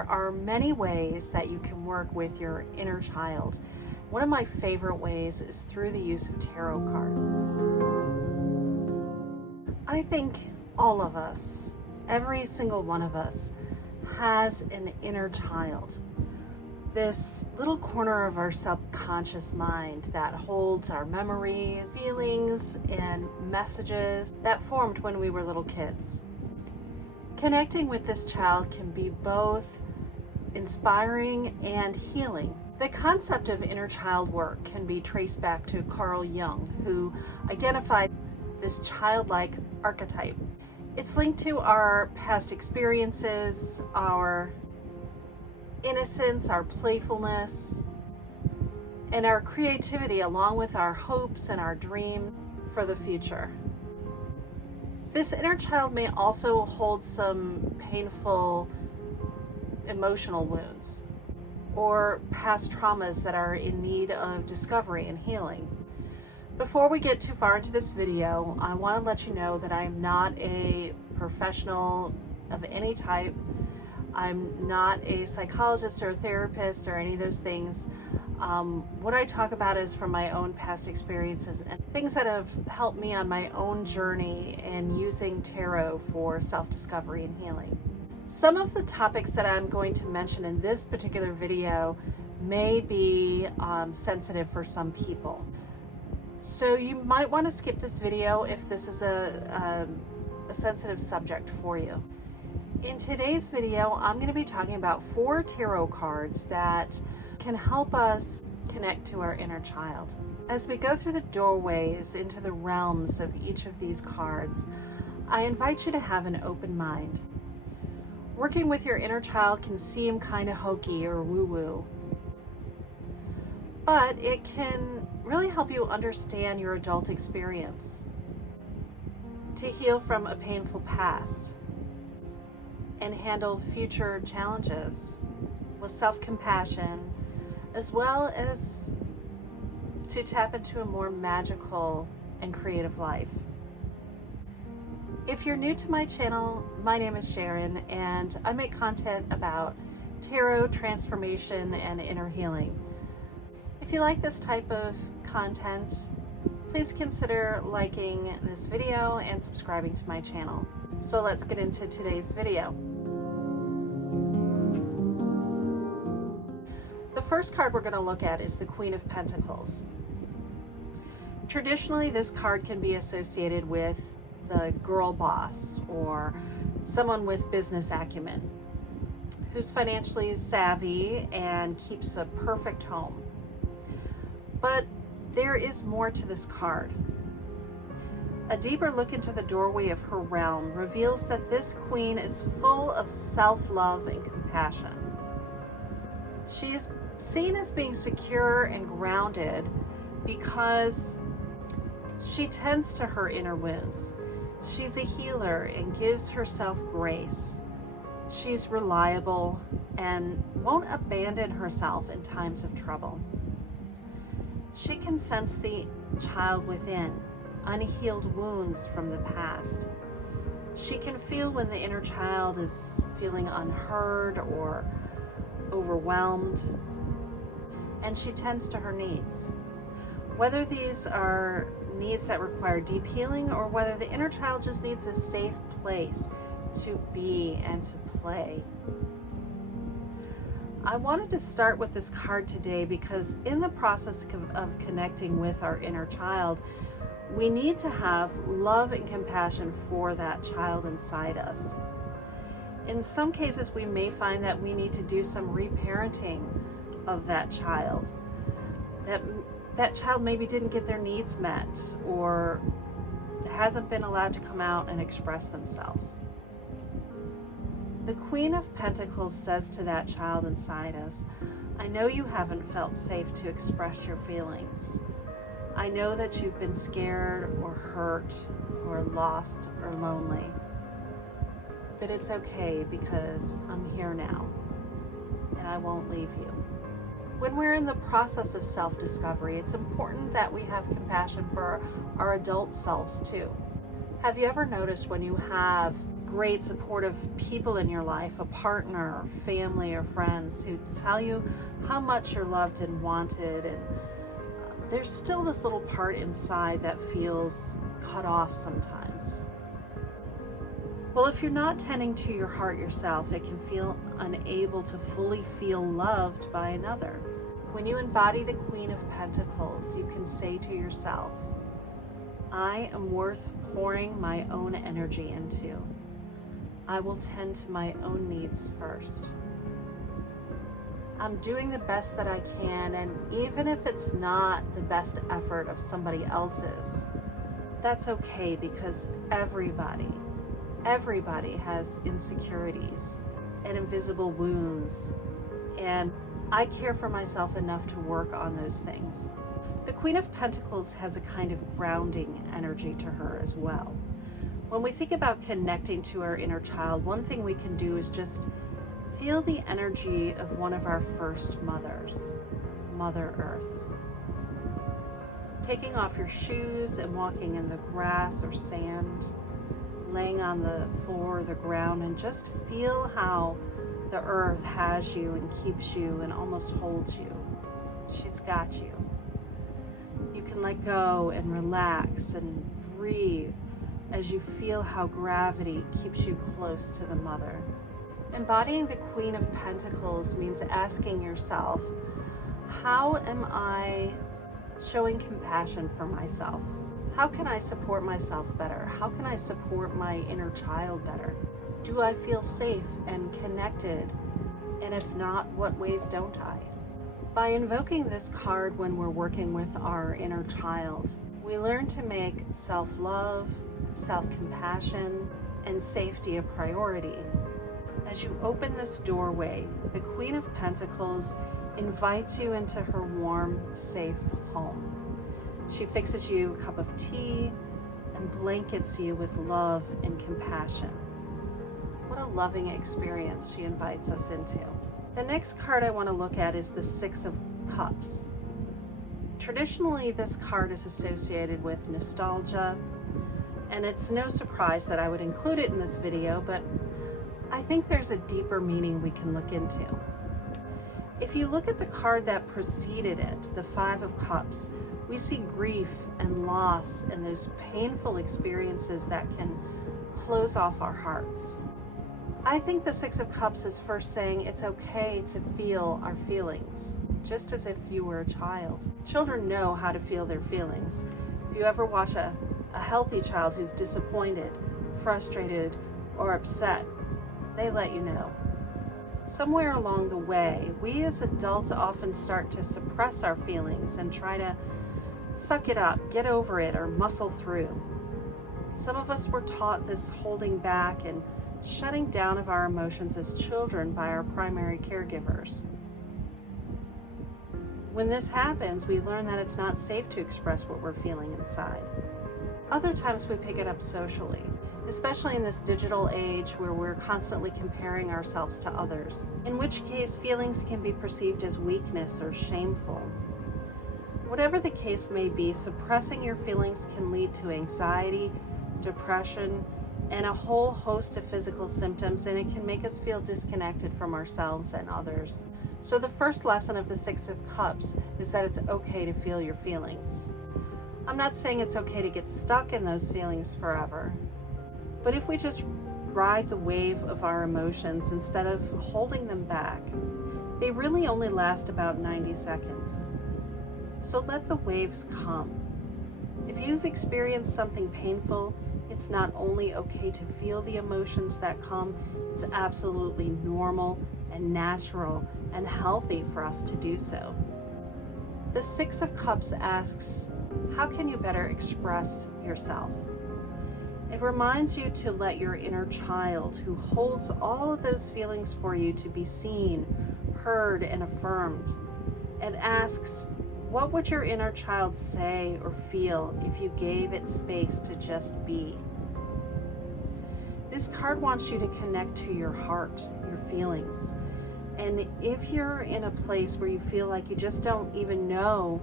there are many ways that you can work with your inner child. One of my favorite ways is through the use of tarot cards. I think all of us, every single one of us, has an inner child. This little corner of our subconscious mind that holds our memories, feelings, and messages that formed when we were little kids. Connecting with this child can be both inspiring and healing. The concept of inner child work can be traced back to Carl Jung, who identified this childlike archetype. It's linked to our past experiences, our innocence, our playfulness, and our creativity, along with our hopes and our dreams for the future. This inner child may also hold some painful emotional wounds or past traumas that are in need of discovery and healing. Before we get too far into this video, I want to let you know that I am not a professional of any type. I'm not a psychologist or a therapist or any of those things. What I talk about is from my own past experiences and things that have helped me on my own journey in using tarot for self-discovery and healing. Some of the topics that I'm going to mention in this particular video may be sensitive for some people. So you might want to skip this video if this is a sensitive subject for you. In today's video, I'm going to be talking about 4 tarot cards that can help us connect to our inner child. As we go through the doorways into the realms of each of these cards, I invite you to have an open mind. Working with your inner child can seem kind of hokey or woo-woo, but it can really help you understand your adult experience, to heal from a painful past, and handle future challenges with self-compassion, as well as to tap into a more magical and creative life. If you're new to my channel, my name is Sharon, and I make content about tarot, transformation, and inner healing. If you like this type of content, please consider liking this video and subscribing to my channel. So let's get into today's video. The first card we're going to look at is the Queen of Pentacles. Traditionally, this card can be associated with the girl boss or someone with business acumen who's financially savvy and keeps a perfect home. But there is more to this card. A deeper look into the doorway of her realm reveals that this queen is full of self-love and compassion. She is seen as being secure and grounded because she tends to her inner wounds. She's a healer and gives herself grace. She's reliable and won't abandon herself in times of trouble. She can sense the child within, unhealed wounds from the past. She can feel when the inner child is feeling unheard or overwhelmed, and she tends to her needs. Whether these are needs that require deep healing or whether the inner child just needs a safe place to be and to play. I wanted to start with this card today because in the process of connecting with our inner child, we need to have love and compassion for that child inside us. In some cases, we may find that we need to do some reparenting of that child. That child maybe didn't get their needs met or hasn't been allowed to come out and express themselves. The Queen of Pentacles says to that child inside us, I know you haven't felt safe to express your feelings. I know that you've been scared or hurt or lost or lonely. But it's okay because I'm here now and I won't leave you. When we're in the process of self-discovery, it's important that we have compassion for our adult selves too. Have you ever noticed when you have great supportive people in your life, a partner, or family, or friends who tell you how much you're loved and wanted, and there's still this little part inside that feels cut off sometimes? Well, if you're not tending to your heart yourself, it can feel unable to fully feel loved by another. When you embody the Queen of Pentacles, you can say to yourself, I am worth pouring my own energy into. I will tend to my own needs first. I'm doing the best that I can, and even if it's not the best effort of somebody else's, that's okay, because everybody has insecurities and invisible wounds, and I care for myself enough to work on those things. The Queen of Pentacles has a kind of grounding energy to her as well. When we think about connecting to our inner child, one thing we can do is just feel the energy of one of our first mothers, Mother Earth. Taking off your shoes and walking in the grass or sand, laying on the floor or the ground, and just feel how the earth has you and keeps you and almost holds you. She's got you. You can let go and relax and breathe as you feel how gravity keeps you close to the mother. Embodying the Queen of Pentacles means asking yourself, how am I showing compassion for myself? How can I support myself better? How can I support my inner child better? Do I feel safe and connected? And if not, what ways don't I? By invoking this card when we're working with our inner child, we learn to make self-love, self-compassion, and safety a priority. As you open this doorway, the Queen of Pentacles invites you into her warm, safe home. She fixes you a cup of tea and blankets you with love and compassion. What a loving experience she invites us into. The next card I want to look at is the Six of Cups. Traditionally, this card is associated with nostalgia, and it's no surprise that I would include it in this video, but I think there's a deeper meaning we can look into. If you look at the card that preceded it, the Five of Cups, we see grief and loss and those painful experiences that can close off our hearts. I think the Six of Cups is first saying it's okay to feel our feelings, just as if you were a child. Children know how to feel their feelings. If you ever watch a healthy child who's disappointed, frustrated, or upset, they let you know. Somewhere along the way, we as adults often start to suppress our feelings and try to suck it up, get over it, or muscle through. Some of us were taught this holding back and shutting down of our emotions as children by our primary caregivers. When this happens, we learn that it's not safe to express what we're feeling inside. Other times we pick it up socially, especially in this digital age where we're constantly comparing ourselves to others, in which case feelings can be perceived as weakness or shameful. Whatever the case may be, suppressing your feelings can lead to anxiety, depression, and a whole host of physical symptoms, and it can make us feel disconnected from ourselves and others. So the first lesson of the Six of Cups is that it's okay to feel your feelings. I'm not saying it's okay to get stuck in those feelings forever, but if we just ride the wave of our emotions instead of holding them back, they really only last about 90 seconds. So let the waves come. If you've experienced something painful, it's not only okay to feel the emotions that come, it's absolutely normal and natural and healthy for us to do so. The Six of Cups asks, how can you better express yourself? It reminds you to let your inner child, who holds all of those feelings for you, to be seen, heard, and affirmed. It asks, what would your inner child say or feel if you gave it space to just be? This card wants you to connect to your heart, your feelings. And if you're in a place where you feel like you just don't even know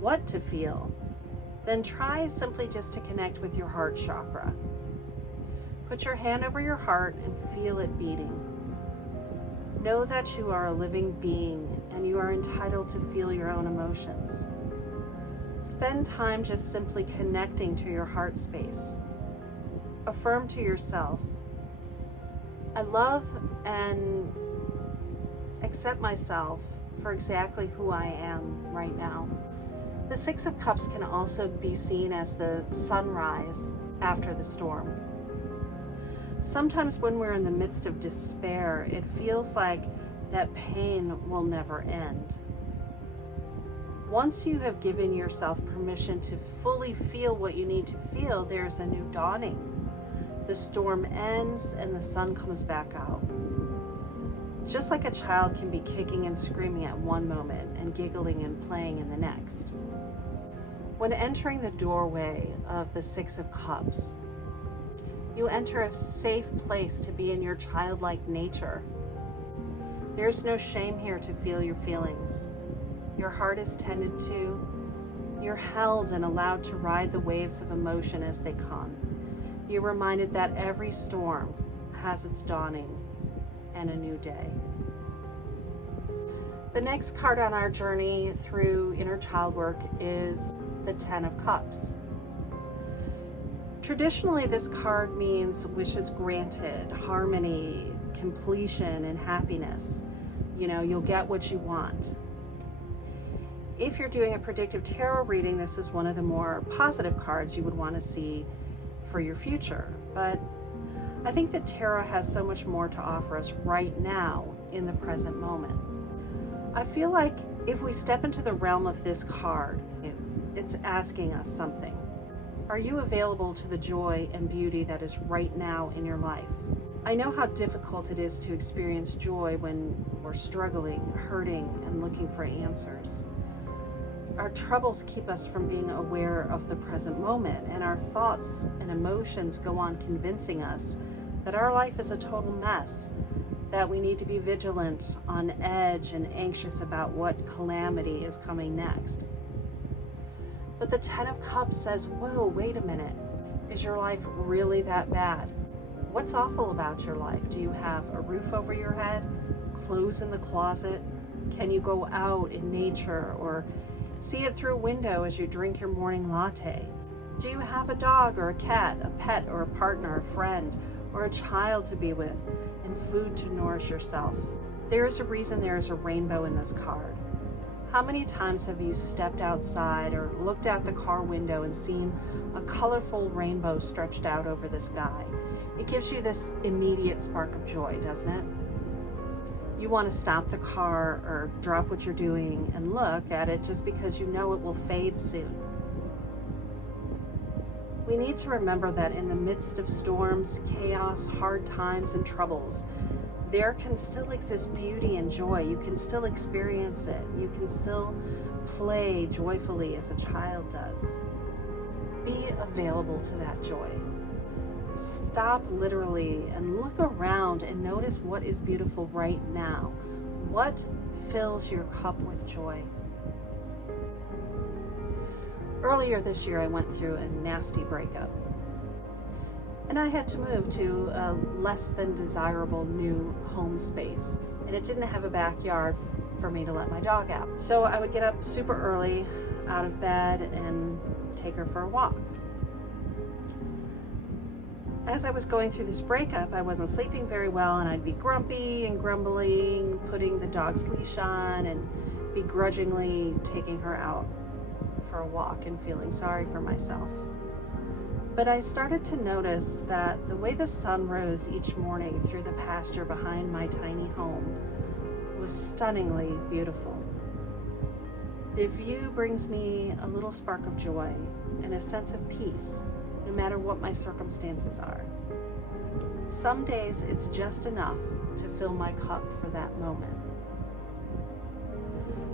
what to feel, then try simply just to connect with your heart chakra. Put your hand over your heart and feel it beating. Know that you are a living being and you are entitled to feel your own emotions. Spend time just simply connecting to your heart space. Affirm to yourself, I love and accept myself for exactly who I am right now. The Six of Cups can also be seen as the sunrise after the storm. Sometimes when we're in the midst of despair, it feels like that pain will never end. Once you have given yourself permission to fully feel what you need to feel, there's a new dawning. The storm ends and the sun comes back out. Just like a child can be kicking and screaming at one moment and giggling and playing in the next. When entering the doorway of the Six of Cups, you enter a safe place to be in your childlike nature. There's no shame here to feel your feelings. Your heart is tended to. You're held and allowed to ride the waves of emotion as they come. You're reminded that every storm has its dawning and a new day. The next card on our journey through inner child work is the Ten of Cups. Traditionally, this card means wishes granted, harmony, completion, and happiness. You'll get what you want. If you're doing a predictive tarot reading, this is one of the more positive cards you would want to see for your future. But I think that tarot has so much more to offer us right now in the present moment. I feel like if we step into the realm of this card, it's asking us something. Are you available to the joy and beauty that is right now in your life? I know how difficult it is to experience joy when we're struggling, hurting, and looking for answers. Our troubles keep us from being aware of the present moment, and our thoughts and emotions go on convincing us that our life is a total mess, that we need to be vigilant, on edge, and anxious about what calamity is coming next. But the Ten of Cups says, whoa, wait a minute. Is your life really that bad? What's awful about your life? Do you have a roof over your head? Clothes in the closet? Can you go out in nature or see it through a window as you drink your morning latte? Do you have a dog or a cat, a pet or a partner, a friend, or a child to be with, and food to nourish yourself? There is a reason there is a rainbow in this card. How many times have you stepped outside or looked out the car window and seen a colorful rainbow stretched out over the sky? It gives you this immediate spark of joy, doesn't it? You want to stop the car or drop what you're doing and look at it just because you know it will fade soon. We need to remember that in the midst of storms, chaos, hard times, and troubles, there can still exist beauty and joy. You can still experience it. You can still play joyfully as a child does. Be available to that joy. Stop literally and look around and notice what is beautiful right now. What fills your cup with joy? Earlier this year, I went through a nasty breakup. And I had to move to a less than desirable new home space. And it didn't have a backyard for me to let my dog out. So I would get up super early out of bed and take her for a walk. As I was going through this breakup, I wasn't sleeping very well, and I'd be grumpy and grumbling, putting the dog's leash on and begrudgingly taking her out for a walk and feeling sorry for myself. But I started to notice that the way the sun rose each morning through the pasture behind my tiny home was stunningly beautiful. The view brings me a little spark of joy and a sense of peace, no matter what my circumstances are. Some days it's just enough to fill my cup for that moment.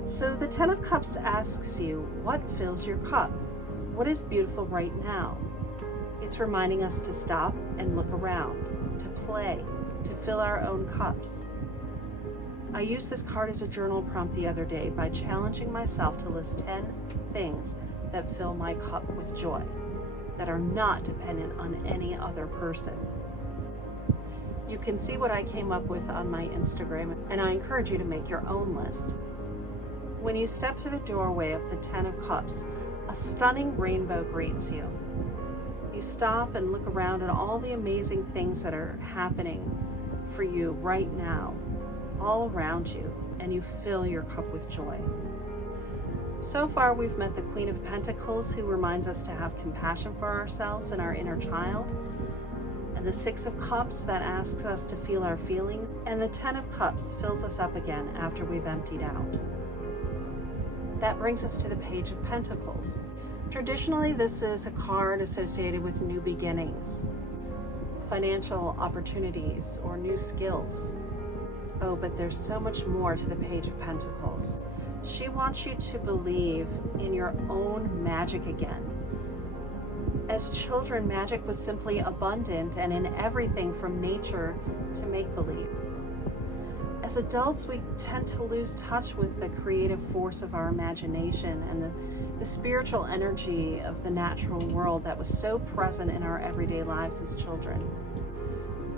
So the Ten of Cups asks you, what fills your cup? What is beautiful right now? It's reminding us to stop and look around, to play, to fill our own cups. I used this card as a journal prompt the other day by challenging myself to list 10 things that fill my cup with joy, that are not dependent on any other person. You can see what I came up with on my Instagram, and I encourage you to make your own list. When you step through the doorway of the Ten of Cups, a stunning rainbow greets you. You stop and look around at all the amazing things that are happening for you right now, all around you, and you fill your cup with joy. So far, we've met the Queen of Pentacles, who reminds us to have compassion for ourselves and our inner child, and the Six of Cups that asks us to feel our feelings, and the Ten of Cups fills us up again after we've emptied out. That brings us to the Page of Pentacles. Traditionally, this is a card associated with new beginnings, financial opportunities, or new skills. Oh, but there's so much more to the Page of Pentacles. She wants you to believe in your own magic again. As children, magic was simply abundant and in everything from nature to make-believe. As adults, we tend to lose touch with the creative force of our imagination and the spiritual energy of the natural world that was so present in our everyday lives as children.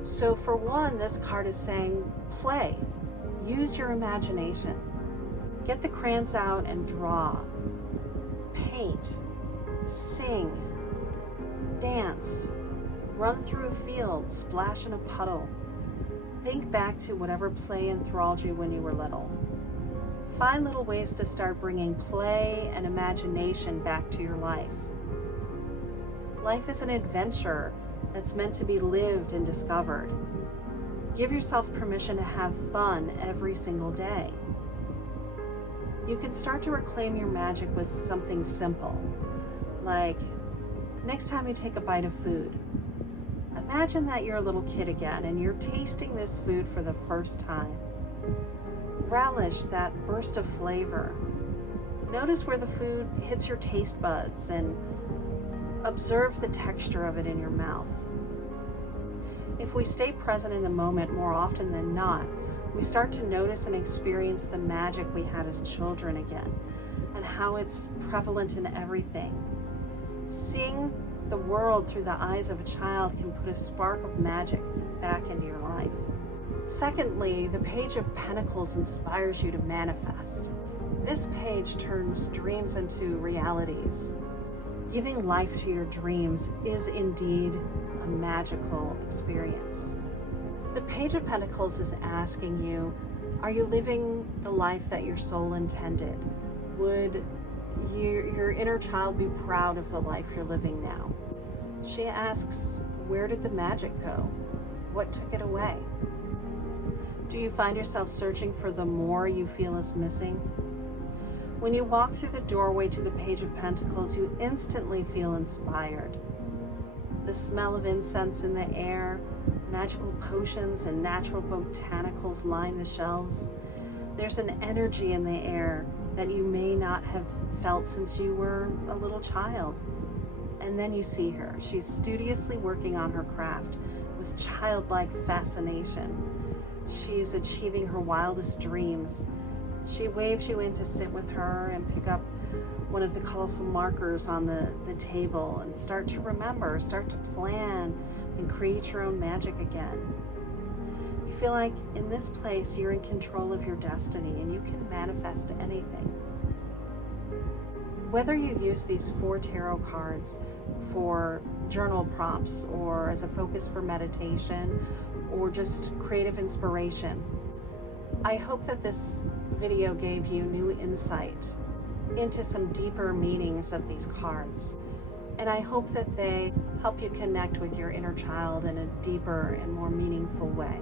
So for one, this card is saying, play, use your imagination. Get the crayons out and draw, paint, sing, dance, run through a field, splash in a puddle. Think back to whatever play enthralled you when you were little. Find little ways to start bringing play and imagination back to your life. Life is an adventure that's meant to be lived and discovered. Give yourself permission to have fun every single day. You can start to reclaim your magic with something simple, like next time you take a bite of food, imagine that you're a little kid again and you're tasting this food for the first time. Relish that burst of flavor. Notice where the food hits your taste buds and observe the texture of it in your mouth. If we stay present in the moment more often than not, we start to notice and experience the magic we had as children again, and how it's prevalent in everything. Seeing the world through the eyes of a child can put a spark of magic back into your life. Secondly, the Page of Pentacles inspires you to manifest. This page turns dreams into realities. Giving life to your dreams is indeed a magical experience. The Page of Pentacles is asking you, are you living the life that your soul intended? Would your inner child be proud of the life you're living now? She asks, where did the magic go? What took it away? Do you find yourself searching for the more you feel is missing? When you walk through the doorway to the Page of Pentacles, you instantly feel inspired. The smell of incense in the air, magical potions and natural botanicals line the shelves. There's an energy in the air that you may not have felt since you were a little child. And then you see her. She's studiously working on her craft with childlike fascination. She's achieving her wildest dreams. She waves you in to sit with her and pick up one of the colorful markers on the table and start to remember, start to plan, and create your own magic again. You feel like in this place you're in control of your destiny and you can manifest anything. Whether you use these 4 tarot cards for journal prompts or as a focus for meditation or just creative inspiration, I hope that this video gave you new insight into some deeper meanings of these cards. And I hope that they help you connect with your inner child in a deeper and more meaningful way.